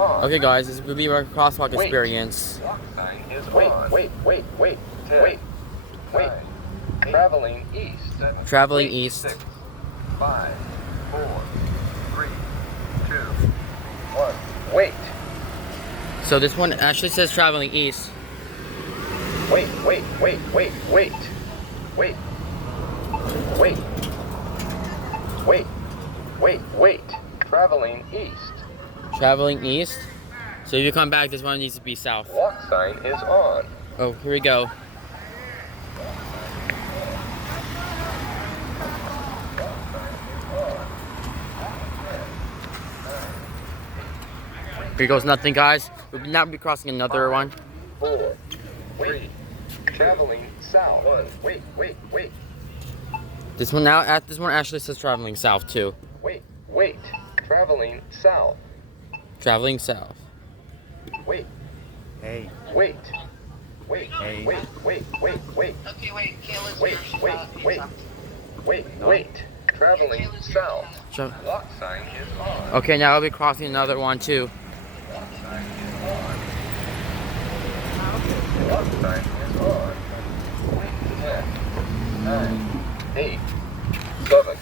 on. Okay, guys, this will be our crosswalk Wait. experience. Walk sign is on. Wait. 10, 9, traveling east. Traveling 8, east. 6, 5, 4, 3, 2, 1. Wait. So this one actually says traveling east. Wait. Traveling east. Traveling east. So if you come back, this one needs to be south. Walk sign is on. Oh, here we go. Here goes nothing, guys. We'll now be crossing another 5, one. 4, 3, traveling south. 1. Wait. This one actually says traveling south too. Wait. Traveling south. Traveling south. Wait. Hey. Wait. Hey. Wait. Okay, wait. Kayla's Wait. Traveling south. Tra- Walk sign is on. okay, now I'll be crossing another one too. Walk sign is on. Walk sign is on. 10, 9, 8, 7,